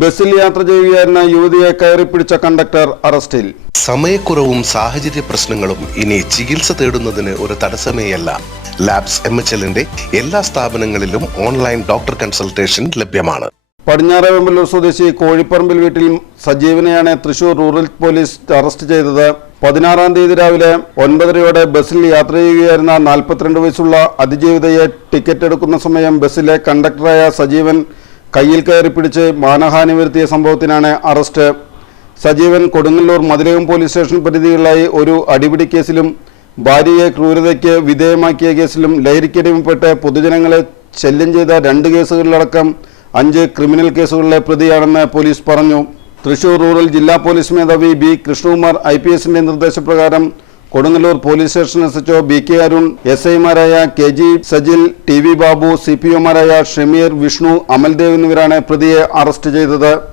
ബസ്സിൽ യാത്ര ചെയ്യുകയായിരുന്ന യുവതിയെ കയറിപ്പിടിച്ച കണ്ടക്ടർ അറസ്റ്റിൽ. സമയക്കുറവും സാഹചര്യ പ്രശ്നങ്ങളും ഇനി ചികിത്സ തേടുന്നതിന് ഒരു തടസ്സമേയല്ല. ലാബ്സ് MHLന്റെ എല്ലാ സ്ഥാപനങ്ങളിലും ഓൺലൈൻ ഡോക്ടർ കൺസൾട്ടേഷൻ ലഭ്യമാണ്. പടിഞ്ഞാറേവെമ്പലൂർ സ്വദേശി കോഴിപ്പറമ്പിൽ വീട്ടിൽ സജീവനെയാണ് തൃശൂർ റൂറൽ പോലീസ് അറസ്റ്റ് ചെയ്തത്. 16-ാം തീയതി രാവിലെ 9:30 ബസ്സിൽ യാത്ര ചെയ്യുകയായിരുന്ന 42 വയസ്സുള്ള അതിജീവിതയെ ടിക്കറ്റ് എടുക്കുന്ന സമയം ബസ്സിലെ കണ്ടക്ടറായ സജീവൻ കയ്യിൽ കയറി പിടിച്ച് മാനഹാനി വരുത്തിയ സംഭവത്തിനാണ് arrest. Sajeevan Kodungallur Mathilakam police station പരിധികളിലായി ഒരു അടിപിടി കേസിലും ഭാര്യയെ ക്രൂരതയ്ക്ക് വിധേയമാക്കിയ കേസിലും ലഹരിക്കടിമപ്പെട്ട് പൊതുജനങ്ങളെ ശല്യം ചെയ്ത 2 കേസുകളിലടക്കം 5 ക്രിമിനൽ കേസുകളിലെ പ്രതിയാണെന്ന് പോലീസ് പറഞ്ഞു. തൃശൂർ റൂറൽ ജില്ലാ പോലീസ് മേധാവി ബി കൃഷ്ണകുമാർ IPSന്റെ നിർദ്ദേശപ്രകാരം Kodungallur police station SHO BK Arun, SI-മാരായ KG സജിൽ, TV ബാബു, CPOമാരായ ഷമീർ, വിഷ്ണു, അമൽദേവ് എന്നിവരാണ് പ്രതിയെ അറസ്റ്റ് ചെയ്തത്.